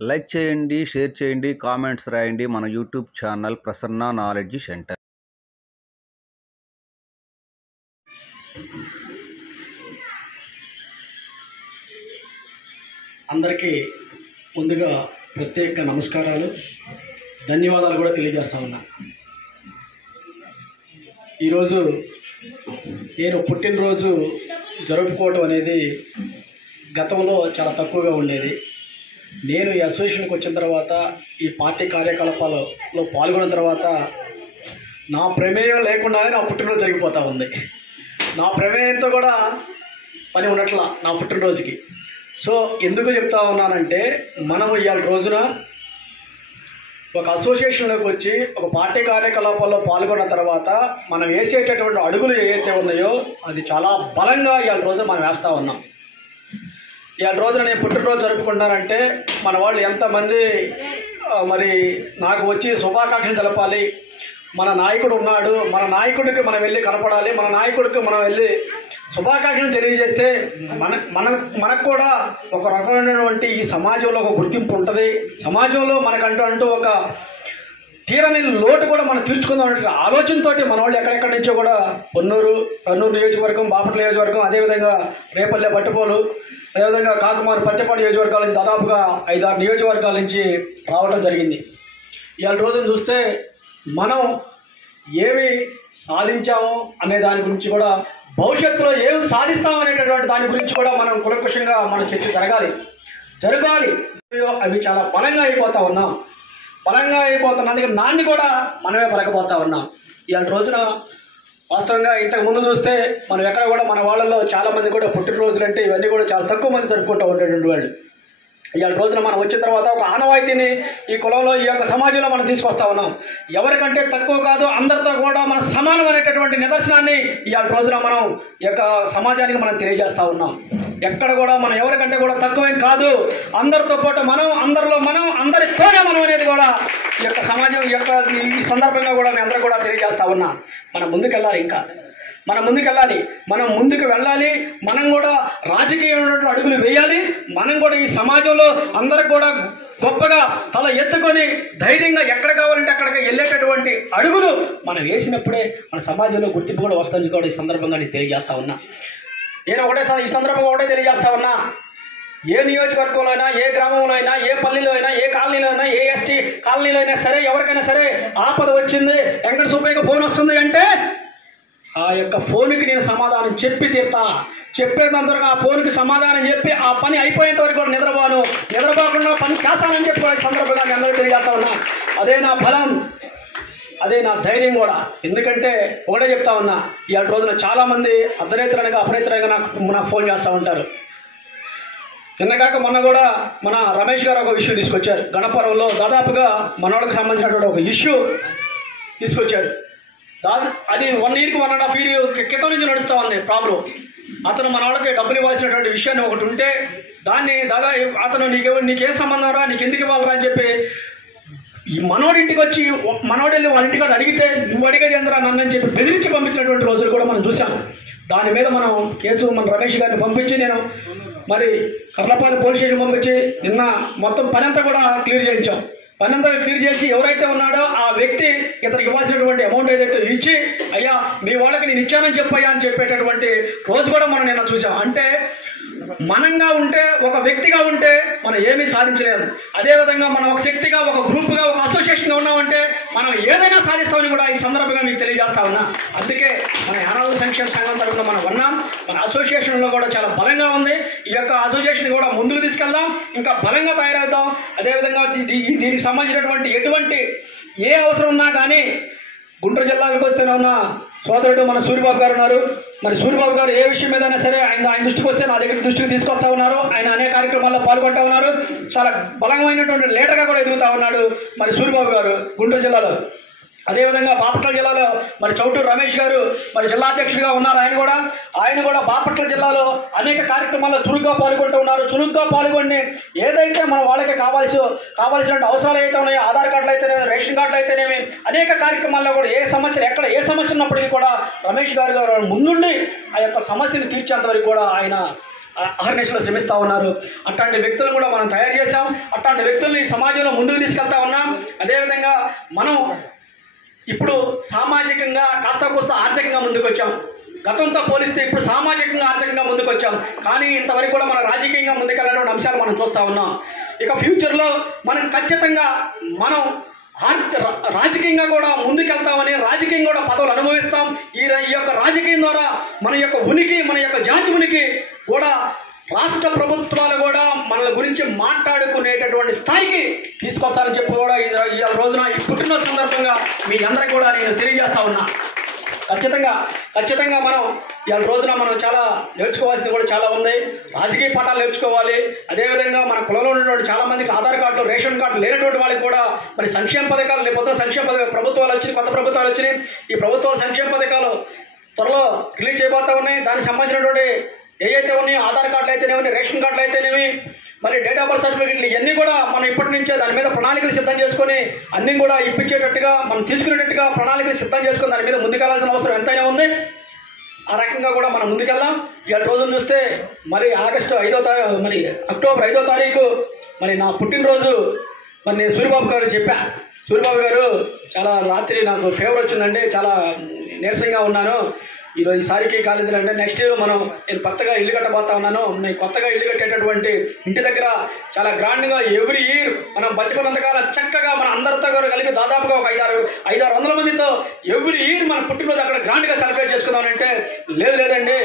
Like చేయండి, share చేయండి, comments రాయండి. మన YouTube channel Prasanna knowledge centre. అందరికీ ముందుగా ప్రత్యేక నమస్కారాలు, ధన్యవాదాలు కూడా తెలియజేస్తా ఉన్నా. ఈరోజు నేను పుట్టినరోజు జరుపుకోవడం అనేది గతంలో చాలా తక్కువగా ఉండేది. నేను ఈ అసోసియేషన్కి వచ్చిన తర్వాత, ఈ పార్టీ కార్యకలాపాలలో పాల్గొన్న తర్వాత నా ప్రమేయం లేకుండానే నా పుట్టినరోజు జరిగిపోతూ ఉంది. నా ప్రమేయంతో కూడా పని ఉన్నట్ల నా పుట్టినరోజుకి. సో ఎందుకు చెప్తా ఉన్నానంటే, మనము ఇవాళ రోజున ఒక అసోసియేషన్లోకి వచ్చి ఒక పార్టీ కార్యకలాపాల్లో పాల్గొన్న తర్వాత మనం వేసేటటువంటి అడుగులు ఏవైతే ఉన్నాయో అది చాలా బలంగా ఇవాళ రోజున మనం వేస్తూ ఉన్నాం. ఇవాళ రోజున నేను పుట్టినరోజు జరుపుకుంటానంటే మన వాళ్ళు ఎంతమంది మరి నాకు వచ్చి శుభాకాంక్షలు తెలపాలి, మన నాయకుడు ఉన్నాడు, మన నాయకుడికి మనం వెళ్ళి కనపడాలి, మన నాయకుడికి మనం వెళ్ళి శుభాకాంక్షలు తెలియజేస్తే మనకు కూడా ఒక రకమైనటువంటి ఈ సమాజంలో ఒక గుర్తింపు ఉంటుంది. సమాజంలో మనకంటూ ఒక తీరని లోటు కూడా మనం తీర్చుకుందాం అనే ఆలోచనతో మన వాళ్ళు ఎక్కడెక్కడి నుంచో కూడా కర్నూలు నియోజకవర్గం, బాపట్ల నియోజకవర్గం, అదేవిధంగా రేపల్లె, బట్టిపోలు, అదేవిధంగా కాకుమారు, పత్తిపాడు నియోజకవర్గాల నుంచి దాదాపుగా 5-6 నియోజకవర్గాల నుంచి రావడం జరిగింది. ఇవాళ రోజున చూస్తే మనం ఏమి సాధించాము అనే దాని గురించి కూడా, భవిష్యత్తులో ఏమి సాధిస్తామనేటటువంటి దాని గురించి కూడా మనం కులకుశంగా మన చర్చ జరగాలి. అవి చాలా బలంగా అయిపోతూ ఉన్నాం. బలంగా అయిపోతున్నందుకు నాన్ని కూడా మనమే పలకపోతూ ఉన్నాం. ఇవాళ రోజున వాస్తవంగా ఇంతకు ముందు చూస్తే మనం ఎక్కడ కూడా మన వాళ్ళల్లో చాలామంది కూడా పుట్టినరోజులు అంటే ఇవన్నీ కూడా చాలా తక్కువ మంది జరుపుకుంటూ ఉండేటువంటి వాళ్ళు. ఇవాళ రోజున మనం వచ్చిన తర్వాత ఒక ఆనవాయితీని ఈ కులంలో, ఈ యొక్క సమాజంలో మనం తీసుకొస్తా ఉన్నాం. ఎవరికంటే తక్కువ కాదు, అందరితో కూడా మన సమానం అనేటటువంటి నిదర్శనాన్ని ఇవాళ రోజున మనం ఈ యొక్క సమాజానికి మనం తెలియజేస్తూ ఉన్నాం. ఎక్కడ కూడా మనం ఎవరికంటే కూడా తక్కువేం కాదు, అందరితో పాటు మనం, అందరిలో మనం, అందరితోనే మనం అనేది కూడా ఈ యొక్క సమాజం ఈ సందర్భంగా కూడా మేము అందరూ కూడా తెలియజేస్తా ఉన్నాం. మనం ముందుకెళ్ళాలి, మనం ముందుకు వెళ్ళాలి. మనం కూడా రాజకీయమైనటువంటి అడుగులు వేయాలి. మనం కూడా ఈ సమాజంలో అందరికి కూడా గొప్పగా తల ఎత్తుకొని ధైర్యంగా ఎక్కడ కావాలంటే అక్కడికి వెళ్ళేటటువంటి అడుగులు మనం వేసినప్పుడే మన సమాజంలో గుర్తింపు కూడా వస్తుంది కూడా ఈ సందర్భంగా నేను తెలియజేస్తా ఉన్నా. నేను ఈ సందర్భంగా ఒకటే తెలియజేస్తా ఉన్నా, ఏ నియోజకవర్గంలో అయినా, ఏ గ్రామంలో అయినా, ఏ పల్లెలో అయినా, ఏ కాలనీలో అయినా, ఏ ఎస్టీ కాలనీలో అయినా సరే, ఎవరికైనా సరే ఆపద వచ్చింది, వెంకట సుబ్బయ్యకి ఫోన్ వస్తుంది అంటే ఆ యొక్క ఫోన్కి నేను సమాధానం చెప్పి తీరుతా. చెప్పేదంతా ఆ ఫోన్కి సమాధానం చెప్పి ఆ పని అయిపోయేంత వరకు కూడా నిద్రపోకుండా పని చేస్తానని చెప్పి సందర్భంగా నేను అందరూ తెలియజేస్తా ఉన్నా. అదే నా బలం, అదే నా ధైర్యం కూడా. ఎందుకంటే ఒకటే చెప్తా ఉన్నా, ఇవాళ రోజున చాలామంది అర్ధరేతరనగా అపరేతరంగా నాకు ఫోన్ చేస్తూ ఉంటారు. నిన్నగాక మొన్న కూడా మన రమేష్ గారు ఒక ఇష్యూ తీసుకొచ్చారు. గణపురంలో దాదాపుగా మనోళ్ళకి సంబంధించినటువంటి ఒక ఇష్యూ తీసుకొచ్చాడు. అది 1 year 1.5 years క్రితం నుంచి నడుస్తూ ఉంది ప్రాబ్లం. అతను మన వాళ్ళకి డబ్బులు ఇవ్వాల్సినటువంటి విషయాన్ని ఒకటి ఉంటే దాన్ని అతను నీకేం సంబంధం రా, నీకు ఎందుకు ఇవ్వాలరా అని చెప్పి ఈ మనోడింటికి వచ్చి మనోడెళ్ళి వాళ్ళ ఇంటికి అడిగితే నువ్వు అడిగేది ఎందరా నన్ను అని చెప్పి బెదిరించి పంపించినటువంటి రోజులు కూడా మనం చూసాం. దాని మీద మనం కేసు మన రమేష్ గారిని పంపించి, నేను మరి కర్లపాలెం పోలీస్ స్టేషన్ పంపించి నిన్న మొత్తం పని అంతా కూడా క్లియర్ చేయించాం. పన్నంతా క్లియర్ చేసి ఎవరైతే ఉన్నాడో ఆ వ్యక్తి ఇతనికి ఇవ్వాల్సినటువంటి అమౌంట్ ఏదైతే ఇచ్చి, అయ్యా మీ వాళ్ళకి నేను ఇచ్చానని చెప్పయ్యా అని చెప్పేటటువంటి రోజు కూడా మనం నిన్న చూసాం. అంటే మనంగా ఉంటే, ఒక వ్యక్తిగా ఉంటే మనం ఏమీ సాధించలేము. అదేవిధంగా మనం ఒక శక్తిగా, ఒక గ్రూప్గా, ఒక అసోసియేషన్గా ఉన్నామంటే మనం ఏదైనా సాధిస్తామని కూడా ఈ సందర్భంగా మీకు తెలియజేస్తా ఉన్నా. అందుకే మన యానాదుల సంక్షేమ సంఘం తరఫున మనం ఉన్నాం. మన అసోసియేషన్లో కూడా చాలా బలంగా ఉంది. ఈ యొక్క అసోసియేషన్ కూడా ముందుకు తీసుకెళ్దాం, ఇంకా బలంగా తయారవుతాం. అదేవిధంగా దీనికి సంబంధించినటువంటి ఎటువంటి ఏ అవసరం ఉన్నా కానీ గుంటూరు జిల్లాలకు వస్తేనే ఉన్న సోదరుడు మన సూరిబాబు గారు ఉన్నారు. మరి సూరిబాబు గారు ఏ విషయం మీదైనా సరే ఆయన దృష్టికి వస్తే నా దగ్గర దృష్టికి తీసుకొస్తా ఉన్నారు. ఆయన అనేక కార్యక్రమాల్లో పాల్గొంటా ఉన్నారు. చాలా బలమైనటువంటి లీడర్గా కూడా ఎదుగుతూ ఉన్నాడు మరి సూరిబాబు గారు గుంటూరు జిల్లాలో. అదేవిధంగా బాపట్ల జిల్లాలో మరి చౌటూరు రమేష్ గారు మరి జిల్లా అధ్యక్షుడిగా ఉన్నారు. ఆయన కూడా బాపట్ల జిల్లాలో అనేక కార్యక్రమాల్లో చురుగ్గా పాల్గొంటూ ఉన్నారు. చురుగ్గా పాల్గొని ఏదైతే మన వాళ్ళకి కావాల్సిన అవసరాలు అయితే ఉన్నాయో, ఆధార్ కార్డులు అయితేనేమి, రేషన్ కార్డులు అయితేనేమి, అనేక కార్యక్రమాల్లో కూడా ఏ సమస్య ఉన్నప్పటికీ కూడా రమేష్ గారు ముందుండి ఆ యొక్క సమస్యను తీర్చేంత వరకు కూడా ఆయన అహర్నిశలో శ్రమిస్తూ ఉన్నారు. అట్లాంటి వ్యక్తులు కూడా మనం తయారు చేశాం. అట్లాంటి వ్యక్తుల్ని సమాజంలో ముందుకు తీసుకెళ్తా ఉన్నాం. అదేవిధంగా మనం ఇప్పుడు సామాజికంగా కాస్త కోస్త ఆర్థికంగా ముందుకు వచ్చాం. గతంతో పోలిస్తే ఇప్పుడు సామాజికంగా ఆర్థికంగా ముందుకు వచ్చాం. కానీ ఇంతవరకు కూడా మనం రాజకీయంగా ముందుకెళ్ళినటువంటి అంశాలు మనం చూస్తూ ఉన్నాం. ఇక ఫ్యూచర్లో మనం ఖచ్చితంగా మనం రాజకీయంగా కూడా ముందుకెళ్తామని, రాజకీయంగా కూడా పదవులు అనుభవిస్తాం. ఈ యొక్క రాజకీయం ద్వారా మన యొక్క ఉనికి, మన యొక్క జాతి ఉనికి కూడా రాష్ట్ర ప్రభుత్వాలు కూడా మన గురించి మాట్లాడుకునేటటువంటి స్థాయికి తీసుకొస్తారని చెప్పి కూడా ఈ రోజున ఈ పుట్టినరోజు సందర్భంగా మీ అందరికీ కూడా నేను తెలియజేస్తా ఉన్నా. ఖచ్చితంగా మనం ఇవాళ రోజున మనం చాలా నేర్చుకోవాల్సింది కూడా చాలా ఉంది. రాజకీయ పాఠాలు నేర్చుకోవాలి. అదేవిధంగా మన కులంలో ఉన్నటువంటి చాలా మందికి ఆధార్ కార్డులు, రేషన్ కార్డులు లేనటువంటి వాళ్ళకి కూడా మరి సంక్షేమ పథకాలు, లేకపోతే సంక్షేమ పథకాలు ప్రభుత్వాలు వచ్చినాయి, కొత్త ప్రభుత్వాలు వచ్చినాయి. ఈ ప్రభుత్వ సంక్షేమ పథకాలు త్వరలో రిలీజ్ చేయబోతా ఉన్నాయి. దానికి సంబంధించినటువంటి ఏవైతే ఉన్నాయో ఆధార్ కార్డులు అయితేనేమి, రేషన్ కార్డులు అయితేనేమి, మరి డేట్ ఆఫ్ బర్త్ సర్టిఫికెట్లు ఇవన్నీ కూడా మనం ఇప్పటి నుంచే దాని మీద ప్రణాళికలు సిద్ధం చేసుకొని అన్నీ కూడా ఇప్పించేటట్టుగా మనం తీసుకునేటట్టుగా ప్రణాళికలు సిద్ధం చేసుకొని దాని మీద ముందుకెళ్లాల్సిన అవసరం ఎంతైనా ఉంది. ఆ రకంగా కూడా మనం ముందుకెళ్దాం. ఇవాళ రోజును చూస్తే మరి అక్టోబర్ 5వ తారీఖు మరి నా పుట్టినరోజు. మరి నేను సూరిబాబు గారు చెప్పా. సూరిబాబు గారు చాలా రాత్రి నాకు ఫీవర్ వచ్చిందండి, చాలా నీరసంగా ఉన్నాను, ఈసారికి కాలేజీలో అంటే నెక్స్ట్ ఇయర్ నేను కొత్తగా ఇల్లు కట్టబోతా ఉన్నాను. నేను కొత్తగా ఇల్లు కట్టేటటువంటి ఇంటి దగ్గర చాలా గ్రాండ్గా ఎవ్రీ ఇయర్ మనం బతికున్నంతకాలం చక్కగా మన అందరితో కూడా కలిపి దాదాపుగా ఒక 500-600 మందితో ఎవ్రీ ఇయర్ మన పుట్టినరోజు అక్కడ గ్రాండ్గా సెలబ్రేట్ చేసుకుందామంటే లేదండి,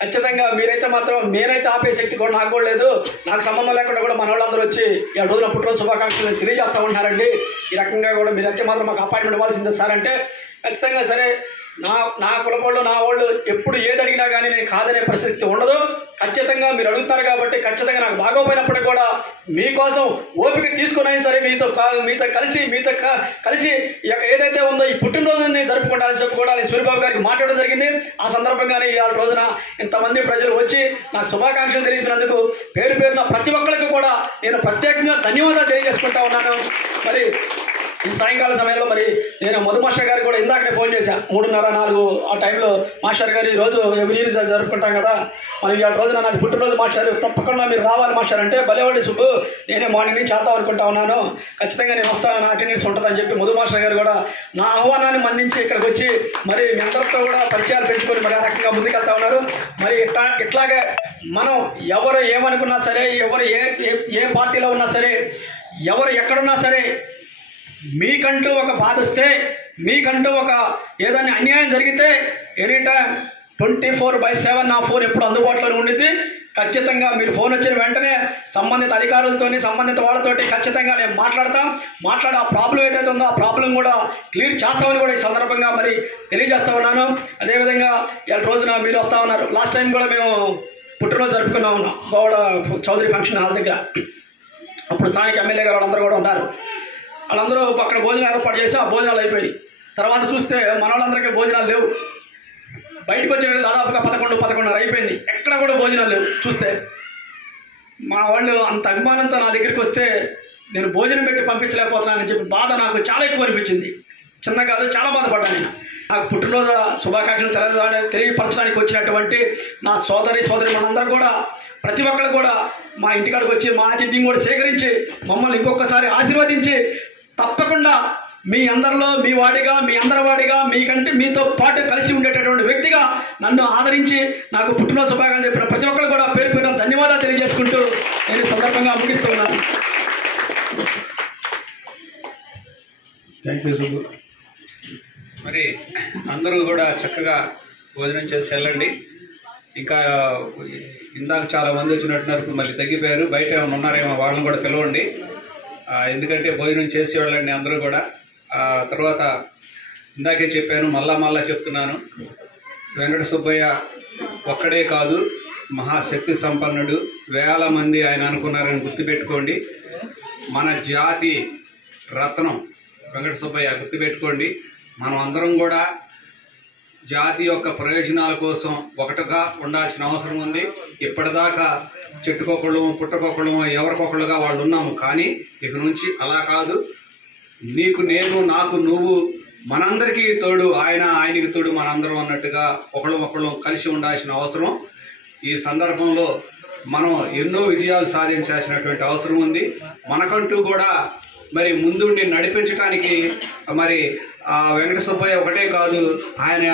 ఖచ్చితంగా మీరైతే మాత్రం నేనైతే ఆపే శక్తి కూడా నాకు కూడా లేదు. నాకు సంబంధం లేకుండా కూడా మన వాళ్ళందరూ వచ్చి ఈ రోజున పుట్టినరోజు శుభాకాంక్షలు తెలియజేస్తూ ఉంటున్నారండి. ఈ రకంగా కూడా మీరైతే మాత్రం మాకు అపాయింట్మెంట్ ఇవ్వాల్సిందే సార్ అంటే ఖచ్చితంగా సరే. నా కులపోళ్ళు, నా వాళ్ళు ఎప్పుడు ఏది అడిగినా కానీ నేను కాదనే పరిస్థితి ఉండదు. ఖచ్చితంగా మీరు అడుగుతారు కాబట్టి ఖచ్చితంగా నాకు బాగోపోయినప్పటికీ కూడా మీకోసం ఓపిక తీసుకున్నా సరే మీతో కలిసి ఈ యొక్క ఏదైతే ఉందో ఈ పుట్టినరోజుని జరుపుకుంటారని చెప్పి కూడా నేను సూరిబాబు గారికి మాట్లాడడం జరిగింది. ఆ సందర్భంగానే ఈ రోజున ఇంతమంది ప్రజలు వచ్చి నాకు శుభాకాంక్షలు తెలియజేసినందుకు పేరున ప్రతి ఒక్కరికి కూడా నేను ప్రత్యేకంగా ధన్యవాదాలు తెలియజేసుకుంటా ఉన్నాను. మరి ఈ సాయంకాల సమయంలో మరి నేను మధు మాస్టర్ గారికి కూడా ఇందాకనే ఫోన్ చేశాను, 3:30-4 ఆ టైంలో. మాస్టర్ గారు ఈరోజు ఎవ్రీ ఇయర్ జరుపుకుంటాం కదా, మనం ఈ రోజున నాకు పుట్టినరోజు మాస్టర్, తప్పకుండా మీరు రావాలి మాస్టర్ అంటే, భలేవాడి సుబ్బు నేనే మార్నింగ్ నుంచి చేద్దాం అనుకుంటా ఉన్నాను, ఖచ్చితంగా నేను వస్తాను, నా అటెండెన్స్ ఉంటుందని చెప్పి మధు మాస్టర్ గారు కూడా నా ఆహ్వానాన్ని మన్నించి ఇక్కడికి వచ్చి మరి మీ అందరితో కూడా పరిచయాలు పెంచుకొని మరి ఆ రకంగా ముందుకెళ్తా ఉన్నారు. మరి ఇట్లాగే మనం ఎవరు ఏమనుకున్నా సరే, ఎవరు ఏ పార్టీలో ఉన్నా సరే, ఎవరు ఎక్కడున్నా సరే, మీకంటూ ఒక బాధ వస్తే, మీకంటూ ఒక ఏదైనా అన్యాయం జరిగితే ఎనీ టైం 24/7 నా ఫోన్ ఎప్పుడు అందుబాటులోనే ఉండిద్ది. ఖచ్చితంగా మీరు ఫోన్ వచ్చిన వెంటనే సంబంధిత అధికారులతో, సంబంధిత వాళ్ళతోటి ఖచ్చితంగా నేను మాట్లాడి ఆ ప్రాబ్లం ఏదైతే ఉందో ఆ ప్రాబ్లం కూడా క్లియర్ చేస్తామని కూడా ఈ సందర్భంగా మరి తెలియజేస్తా ఉన్నాను. అదేవిధంగా ఈ రోజున మీరు వస్తూ ఉన్నారు. లాస్ట్ టైం కూడా మేము పుట్టినరోజు జరుపుకున్నాం గౌడ చౌదరి ఫంక్షన్ హాల్ దగ్గర. అప్పుడు స్థానిక ఎమ్మెల్యే గారు వాళ్ళందరూ కూడా ఉన్నారు. వాళ్ళందరూ అక్కడ భోజనాలు ఏర్పాటు చేసి ఆ భోజనాలు అయిపోయి తర్వాత చూస్తే మన వాళ్ళందరికీ భోజనాలు లేవు. బయటకు వచ్చే దాదాపుగా 11-11:30 అయిపోయింది. ఎక్కడ కూడా భోజనాలు లేవు. చూస్తే మా వాళ్ళు అంత అభిమానంతో నా దగ్గరికి వస్తే నేను భోజనం పెట్టి పంపించలేకపోతున్నానని చెప్పి బాధ నాకు చాలా ఎక్కువ అనిపించింది. చిన్న కాదు, చాలా బాధపడ్డాను నేను. నాకు పుట్టినరోజు శుభాకాంక్షలు తెలియపరచడానికి వచ్చినటువంటి నా సోదరి మనందరూ కూడా ప్రతి ఒక్కరు కూడా మా ఇంటికాడికి వచ్చి మా ఆతిథ్యం కూడా సేకరించి మమ్మల్ని ఇంకొకసారి ఆశీర్వదించి తప్పకుండా మీ అందరిలో మీ వాడిగా, మీ అందరి వాడిగా, మీకంటే మీతో పాటు కలిసి ఉండేటటువంటి వ్యక్తిగా నన్ను ఆదరించి నాకు పుట్టినరోజు శుభాకాంక్షలు చెప్పిన ప్రతి ఒక్కరు కూడా పేరు ధన్యవాదాలు తెలియజేసుకుంటూ నేను ఈ సందర్భంగా ముగిస్తున్నాను. Thank you Subbu. మరి అందరూ కూడా చక్కగా భోజనం చేసి వెళ్ళండి. ఇంకా ఇందాక చాలా మంది వచ్చినట్టున్నారు, ఇప్పుడు మళ్ళీ తగ్గిపోయారు. బయట ఏమైనా ఉన్నారేమో వాళ్ళని కూడా పిలవండి, ఎందుకంటే భోజనం చేసి వెళ్ళండి అందరూ కూడా. తర్వాత ఇందాకే చెప్పాను, మళ్ళా చెప్తున్నాను, వెంకట సుబ్బయ్య ఒక్కడే కాదు, మహాశక్తి సంపన్నుడు. వేల మంది ఆయన అనుకున్నారని గుర్తుపెట్టుకోండి. మన జాతి రత్నం వెంకట సుబ్బయ్య, గుర్తుపెట్టుకోండి. మనం అందరం కూడా జాతి యొక్క ప్రయోజనాల కోసం ఒకటిగా ఉండాల్సిన అవసరం ఉంది. ఇప్పటిదాకా చెట్టుకొకళ్ళము, పుట్టకొకళ్ళము, ఎవరికొకళ్ళుగా వాళ్ళు ఉన్నాము. కానీ ఇక నుంచి అలా కాదు. నీకు నేను, నాకు నువ్వు, మనందరికీ తోడు ఆయనకి తోడు మనందరం అన్నట్టుగా ఒకళ్ళు కలిసి ఉండాల్సిన అవసరం. ఈ సందర్భంలో మనం ఎన్నో విజయాలు సాధించాల్సినటువంటి అవసరం ఉంది. మనకంటూ కూడా మరి ముందుండి నడిపించడానికి మరి వెంకట సుబ్బయ్య ఒకటే కాదు, ఆయన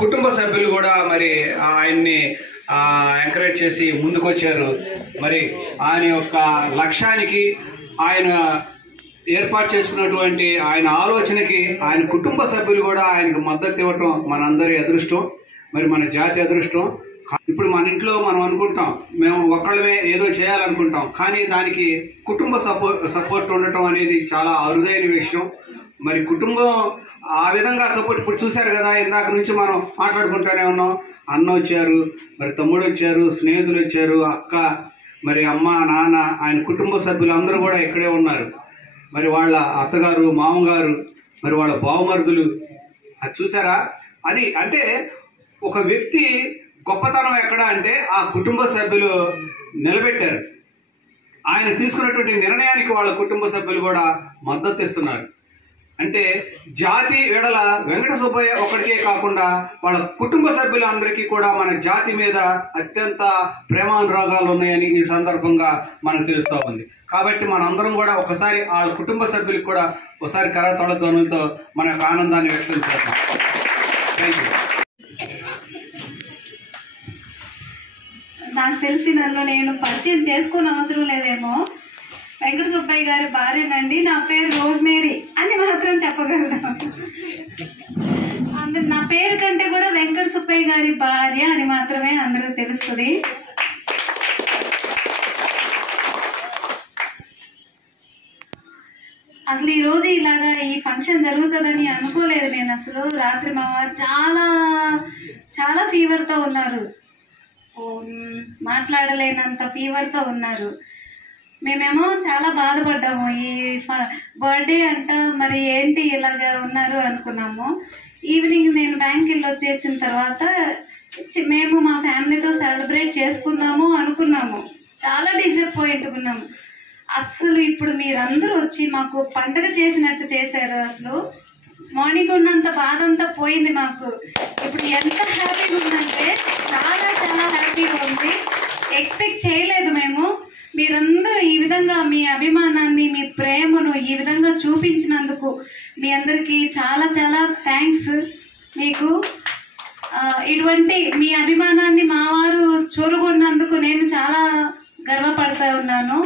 కుటుంబ సభ్యులు కూడా మరి ఆయన్ని ఎంకరేజ్ చేసి ముందుకొచ్చారు. మరి ఆయన యొక్క లక్ష్యానికి, ఆయన ఏర్పాటు చేసుకున్నటువంటి ఆయన ఆలోచనకి ఆయన కుటుంబ సభ్యులు కూడా ఆయనకు మద్దతు ఇవ్వటం మనందరి అదృష్టం, మరి మన జాతి అదృష్టం. ఇప్పుడు మన ఇంట్లో మనం అనుకుంటాం, మేము ఒక్కళ్ళమే ఏదో చేయాలనుకుంటాం, కానీ దానికి కుటుంబ సపోర్ట్ ఉండటం అనేది చాలా అరుదైన విషయం. మరి కుటుంబం ఆ విధంగా సపోర్ట్ ఇప్పుడు చూశారు కదా, ఇందాక నుంచి మనం మాట్లాడుకుంటూనే ఉన్నాం. అన్న వచ్చారు, మరి తమ్ముడు వచ్చారు, స్నేహితులు వచ్చారు, అక్క, మరి అమ్మ, నాన్న, ఆయన కుటుంబ సభ్యులు అందరూ కూడా ఇక్కడే ఉన్నారు. మరి వాళ్ళ అత్తగారు, మామగారు, మరి వాళ్ళ బావమరుదులు, అది చూసారా? అది అంటే ఒక వ్యక్తి గొప్పతనం ఎక్కడ అంటే ఆ కుటుంబ సభ్యులు నిలబెట్టారు. ఆయన తీసుకున్నటువంటి నిర్ణయానికి వాళ్ళ కుటుంబ సభ్యులు కూడా మద్దతు ఇస్తున్నారు. అంటే జాతి ఎడల వెంకట సుబ్బయ్య ఒక్కడికే కాకుండా వాళ్ళ కుటుంబ సభ్యులందరికీ కూడా మన జాతి మీద అత్యంత ప్రేమానురాగాలు ఉన్నాయని ఈ సందర్భంగా మనకు తెలుస్తూ ఉంది. కాబట్టి మనందరం కూడా ఒకసారి వాళ్ళ కుటుంబ సభ్యులకు కూడా ఒకసారి కరతాళ ధ్వనులతో మన యొక్క ఆనందాన్ని వ్యక్తం చేద్దాం. Thank you. నాకు తెలిసి నన్ను నేను పరిచయం చేసుకునే అవసరం లేదేమో. వెంకట సుబ్బయ్య గారి భార్యనండి, నా పేరు రోజ్మేరీ అని మాత్రం చెప్పగలను. అందరు నా పేరు కంటే కూడా వెంకట సుబ్బయ్య గారి భార్య అని మాత్రమే అందరూ తెలుస్తుంది. అసలు ఈరోజు ఇలాగా ఈ ఫంక్షన్ జరుగుతుందని అనుకోలేదు నేను అసలు. రాత్రి మా వారు చాలా చాలా ఫీవర్తో ఉన్నారు, మాట్లాడలేనంత ఫీవర్తో ఉన్నారు. మేమేమో చాలా బాధపడ్డాము. ఈ బర్త్డే అంట, మరి ఏంటి ఇలాగా ఉన్నారు అనుకున్నాము. ఈవినింగ్ నేను బ్యాంక్ వెళ్ళి వచ్చేసిన తర్వాత మేము మా ఫ్యామిలీతో సెలబ్రేట్ చేసుకుందాము అనుకున్నాము. చాలా డిసప్పాయింట్ ఉన్నాము. అస్సలు ఇప్పుడు మీరందరూ వచ్చి మాకు పండగ చేసినట్టు చేశారు. అసలు మార్నింగ్ ఉన్నంత బాధ అంతా పోయింది మాకు. ఇప్పుడు ఎంత హ్యాపీగా ఉందంటే చాలా చాలా హ్యాపీగా ఉంది. ఎక్స్పెక్ట్ చేయలేదు మేము. మీరందరూ ఈ విధంగా మీ అభిమానాన్ని, మీ ప్రేమను ఈ విధంగా చూపించినందుకు మీ అందరికీ చాలా చాలా థ్యాంక్స్. మీకు ఇటువంటి మీ అభిమానాన్ని మా వారు చూరగొన్నందుకు నేను చాలా గర్వపడతా ఉన్నాను.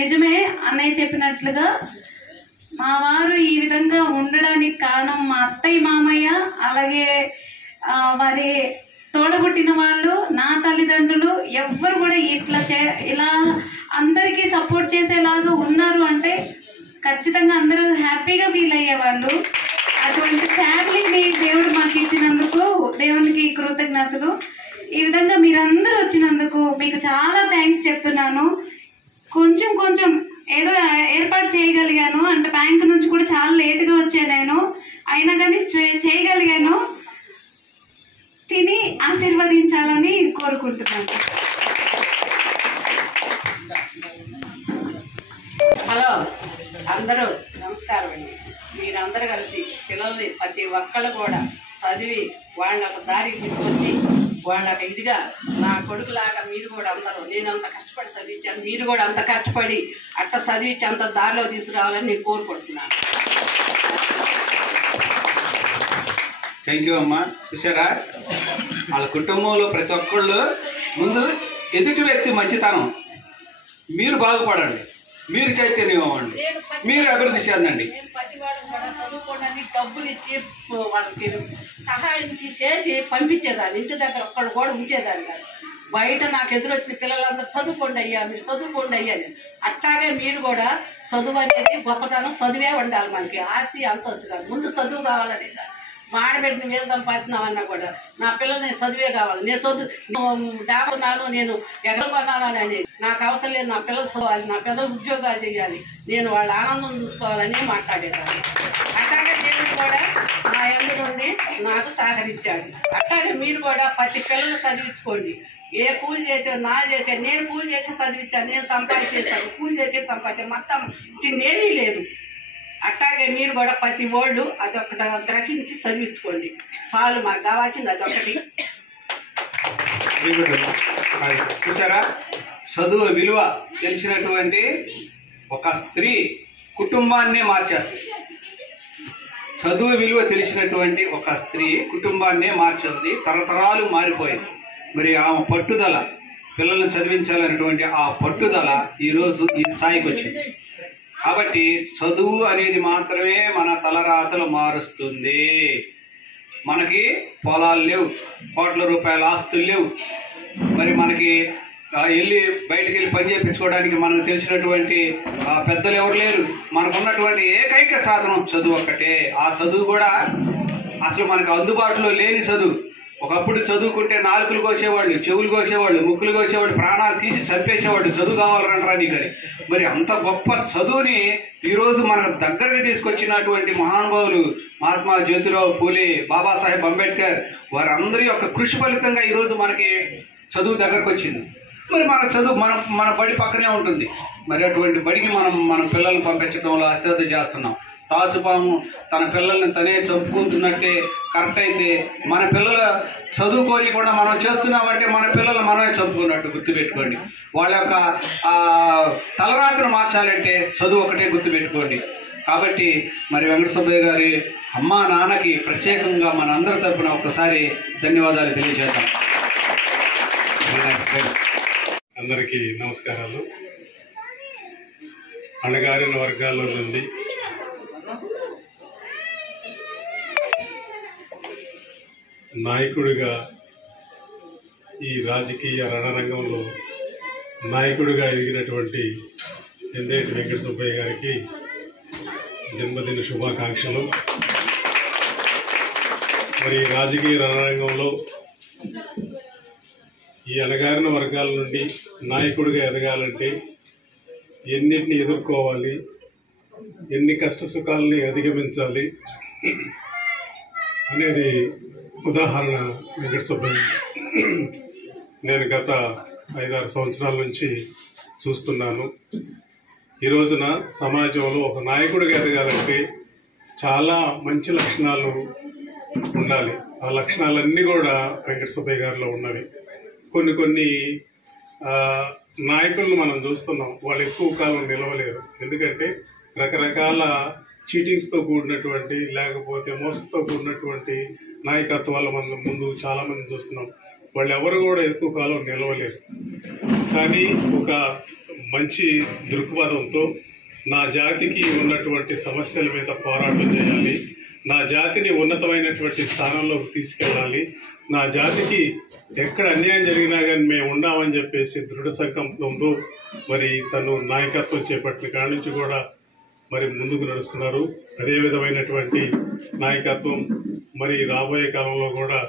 నిజమే అన్నయ్య చెప్పినట్లుగా మా వారు ఈ విధంగా ఉండడానికి కారణం మా అత్తయ్య, మామయ్య, అలాగే వారి తోడబుట్టిన వాళ్ళు, నా తల్లిదండ్రులు. ఎవ్వరు కూడా ఇలా అందరికీ సపోర్ట్ చేసేలాగా ఉన్నారు అంటే ఖచ్చితంగా అందరూ హ్యాపీగా ఫీల్ అయ్యేవాళ్ళు. అటువంటి ఫ్యామిలీని దేవుడు మాకు ఇచ్చినందుకు దేవునికి కృతజ్ఞతలు. ఈ విధంగా మీరందరూ వచ్చినందుకు మీకు చాలా థ్యాంక్స్ చెప్తున్నాను. కొంచెం కొంచెం ఏదో ఏర్పాటు చేయగలిగాను అంటే బ్యాంక్ నుంచి కూడా చాలా లేటుగా వచ్చాను నేను, అయినా కానీ చేయగలిగాను. తిని ఆశీర్వదించాలని కోరుకుంటున్నాను. హలో అందరూ నమస్కారం అండి. మీరందరూ కలిసి పిల్లల్ని ప్రతి ఒక్కళ్ళు కూడా చదివి వాళ్ళకి దారికి తీసుకొచ్చి వాళ్ళకి ఇదిగా నా కొడుకులాగా మీరు కూడా అందరూ, నేను అంత కష్టపడి చదివించాను, మీరు కూడా అంత కష్టపడి అట్ట చదివించి అంత దారిలో తీసుకురావాలని నేను కోరుకుంటున్నాను. థ్యాంక్ యూ అమ్మా. చూసారా, వాళ్ళ కుటుంబంలో ప్రతి ఒక్కళ్ళు ముందు ఎదుటి వ్యక్తి మంచితనం, మీరు బాగుపడండి, మీరు చైతన్యం అవ్వండి, మీరు అభివృద్ధి చెందండి. నేను ప్రతి వాళ్ళు కూడా చదువుకోవడానికి డబ్బులు ఇచ్చి వాళ్ళకి సహాయం చేసి పంపించేదాన్ని. ఇంటి దగ్గర ఒక్కళ్ళు కూడా ఉంచేదాన్ని కాదు. బయట నాకు ఎదురొచ్చిన పిల్లలందరూ చదువుకోండి అయ్యా, మీరు చదువుకోండి అయ్యా. అట్లాగే మీరు కూడా చదువు అనేది గొప్పతనం, చదివే ఉండాలి. మనకి ఆస్తి అంతస్తు కాదు, ముందు చదువు కావాలనే కాదు. మా ఆడబిడ్డ నువ్వు ఏం సంపాదిస్తున్నావన్నా కూడా నా పిల్లల్ని చదివే కావాలి. నేను చదువు డాబున్నాను, నేను ఎక్కడ కొనాలని అనేది నాకు అవసరం లేదు. నా పిల్లలు చదవాలి, నా పిల్లలు ఉద్యోగాలు చేయాలి, నేను వాళ్ళ ఆనందం చూసుకోవాలని మాట్లాడేదాన్ని. అట్లాగే దేవుడు కూడా నా ఎదురుండి నాకు సహకరించాడు. అట్లాగే మీరు కూడా ప్రతి పిల్లలు చదివించుకోండి. ఏ కూలి చేసావు, నా చేసాను, నేను కూలి చేసి చదివించాను, నేను సంపాదించేసాను, కూలి చేసి సంపాదించాను, మొత్తం చిన్నేమీ లేదు. అట్లాగే మీరు కూడా ప్రతి ఓళ్ళు అదొకటి గ్రహించి చదివించుకోండి. చాలు, మాకు కావాల్సింది అదొకటి. చూసారా, చదువు విలువ తెలిసినటువంటి ఒక స్త్రీ కుటుంబాన్నే మార్చేస్తుంది. చదువు విలువ తెలిసినటువంటి ఒక స్త్రీ కుటుంబాన్నే మార్చింది, తరతరాలు మారిపోయింది. మరి ఆమె పట్టుదల, పిల్లలను చదివించాలనేటువంటి ఆ పట్టుదల ఈరోజు ఈ స్థాయికి వచ్చింది. కాబట్టి చదువు అనేది మాత్రమే మన తలరాతలు మారుస్తుంది. మనకి పొలాలు లేవు, కోట్ల రూపాయల ఆస్తులు లేవు, మరి మనకి వెళ్ళి బయటికి వెళ్ళి పని చేయించుకోవడానికి మనకు తెలిసినటువంటి పెద్దలు ఎవరు లేరు. మనకున్నటువంటి ఏకైక సాధనం చదువు ఒక్కటే. ఆ చదువు కూడా అసలు మనకు అందుబాటులో లేని చదువు. ఒకప్పుడు చదువుకుంటే నాలుకలు కోసేవాళ్ళు, చెవులు కోసేవాళ్ళు, ముక్కులు కోసేవాళ్ళు, ప్రాణాలు తీసి చంపేసేవాళ్ళు, చదువు కావాలంటారా నీకని. మరి అంత గొప్ప చదువుని ఈరోజు మనకు దగ్గరకు తీసుకొచ్చినటువంటి మహానుభావులు మహాత్మా జ్యోతిరావు పూలే, బాబాసాహెబ్ అంబేద్కర్, వారందరి యొక్క కృషి ఫలితంగా ఈరోజు మనకి చదువు దగ్గరకు వచ్చింది. మరి మన చదువు మన బడి పక్కనే ఉంటుంది. మరి అటువంటి బడికి మన పిల్లల్ని పంపించడంలో అశ్రద్ధ చేస్తున్నాం. తాచుపాము తన పిల్లల్ని తనే చంపుకుంటున్నట్టే కరెక్ట్ అయితే మన పిల్లల చదువుకొని కూడా మనం చేస్తున్నామంటే మన పిల్లలు మనమే చంపుకున్నట్టు గుర్తుపెట్టుకోండి. వాళ్ళ యొక్క తలరాత్రులు మార్చాలంటే చదువు ఒకటే గుర్తుపెట్టుకోండి. కాబట్టి మరి వెంకట సుబ్బయ్య గారి అమ్మా నాన్నకి ప్రత్యేకంగా మన అందరి తరఫున ఒకసారి ధన్యవాదాలు తెలియజేద్దాం. అందరికీ నమస్కారాలు. అణగారిన వర్గాల నుండి నాయకుడిగా ఈ రాజకీయ రణరంగంలో నాయకుడిగా ఎదిగినటువంటి ఎందేటి వెంకట సుబ్బయ్య గారికి జన్మదిన శుభాకాంక్షలు. మరి రాజకీయ రణరంగంలో ఈ అణగారిన వర్గాల నుండి నాయకుడిగా ఎదగాలంటే ఎన్నిటిని ఎదుర్కోవాలి, ఎన్ని కష్ట సుఖాలని అధిగమించాలి అనేది ఉదాహరణ వెంకట సుబ్బయ్య. నేను గత 5-6 సంవత్సరాల నుంచి చూస్తున్నాను. ఈ రోజున సమాజంలో ఒక నాయకుడిగా ఎదగాలంటే చాలా మంచి లక్షణాలు ఉండాలి. ఆ లక్షణాలన్నీ కూడా వెంకట సుబ్బయ్య గారిలో ఉన్నవి. కొన్ని నాయకులను మనం చూస్తున్నాం, వాళ్ళు ఎక్కువ కాలం నిలవలేరు. ఎందుకంటే రకరకాల చీటింగ్స్తో కూడినటువంటి లేకపోతే మోసంతో కూడినటువంటి నాయకత్వాల మనం ముందు చాలామంది చూస్తున్నాం. వాళ్ళు ఎవరు కూడా ఎక్కువ కాలం నిలవలేరు. కానీ ఒక మంచి దృక్పథంతో నా జాతికి ఉన్నటువంటి సమస్యల మీద పోరాటం చేయాలి, నా జాతిని ఉన్నతమైనటువంటి స్థానంలోకి తీసుకెళ్ళాలి, నా జాతికి ఎక్కడ అన్యాయం జరిగినా కానీ మేము ఉన్నామని చెప్పేసి దృఢ సంకల్పంతో మరి తను నాయకత్వం చేపట్టిన కాడి నుంచి కూడా మరి ముందుకు నడుస్తున్నారు. అదే విధమైనటువంటి నాయకత్వం మరి రాబోయే కాలంలో కూడా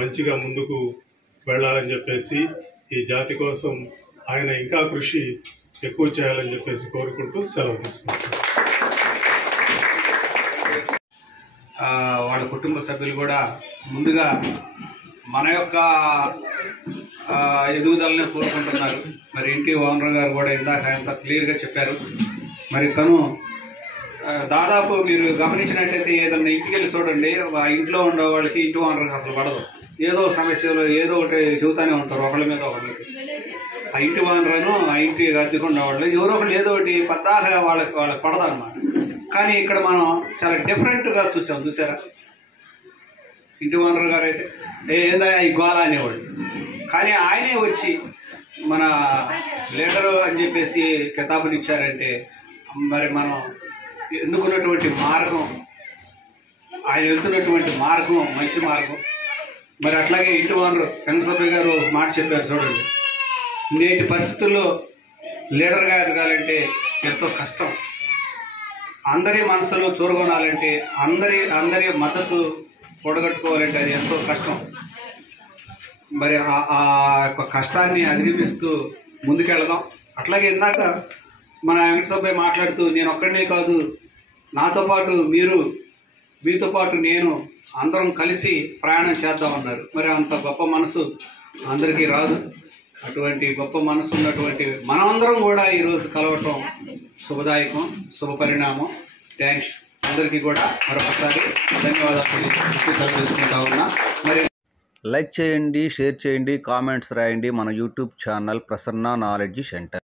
మంచిగా ముందుకు వెళ్ళాలని చెప్పేసి ఈ జాతి కోసం ఆయన ఇంకా కృషి ఎక్కువ చేయాలని చెప్పేసి కోరుకుంటూ సెలవు తీసుకుంటారు. వాళ్ళ కుటుంబ సభ్యులు కూడా ముందుగా మన యొక్క ఎదుగుదలని కోరుకుంటున్నారు. మరి ఇంటి ఓనర్ గారు కూడా ఇందాక ఎంత క్లియర్గా చెప్పారు. మరి తను దాదాపు మీరు గమనించినట్టయితే ఏదన్నా ఇంటికి వెళ్ళి చూడండి, ఆ ఇంట్లో ఉండే వాళ్ళకి ఇంటి ఓనర్కి అసలు పడదు. ఏదో సమస్యలు ఏదో ఒకటి చెబుతూనే ఉంటారు ఒకళ్ళ మీద ఒకళ్ళకి. ఆ ఇంటి ఓనర్ను ఆ ఇంటి అద్దెకున్న వాళ్ళు ఎవరో ఒకళ్ళు ఏదో ఒకటి పద్దాగా వాళ్ళకి పడదు అనమాట. కానీ ఇక్కడ మనం చాలా డిఫరెంట్గా చూసారా. ఇంటి ఓనర్ గారు అయితే ఏందా ఈ గోళ అనేవాళ్ళు, కానీ ఆయనే వచ్చి మన లీడరు అని చెప్పేసి కితాబునిచ్చారంటే మరి మనం ఎన్నుకున్నటువంటి మార్గం, ఆయన వెళ్తున్నటువంటి మార్గం మంచి మార్గం. మరి అట్లాగే ఇంటి ఓనర్ వెంకట సుబ్బయ్య గారు మాట చెప్పారు చూడండి, నేటి పరిస్థితుల్లో లీడర్గా ఎదగాలంటే ఎంతో కష్టం. అందరి మనసులో చూరగొనాలంటే అందరి మద్దతు కూడగట్టుకోవాలంటే అది ఎంతో కష్టం. మరి ఆ యొక్క కష్టాన్ని అధిగమిస్తూ ముందుకెళ్దాం. అట్లాగే ఇందాక మన వెంకట సుబ్బయ్య మాట్లాడుతూ నేను ఒక్కడనే కాదు, నాతో పాటు మీరు, మీతో పాటు నేను, అందరం కలిసి ప్రయాణం చేద్దామన్నారు. మరి అంత గొప్ప మనసు అందరికీ రాదు. అటువంటి గొప్ప మనసు ఉన్నటువంటి మనమందరం కూడా ఈరోజు కలవటం శుభదాయకం, శుభ పరిణామం. థ్యాంక్స్ అందరికీ కూడా మరొకసారి ధన్యవాదాలు తెలుసుకుంటా ఉన్నా. మరి లైక్ చేయండి, షేర్ చేయండి, కామెంట్స్ రాయండి మన YouTube channel Prasanna knowledge centre.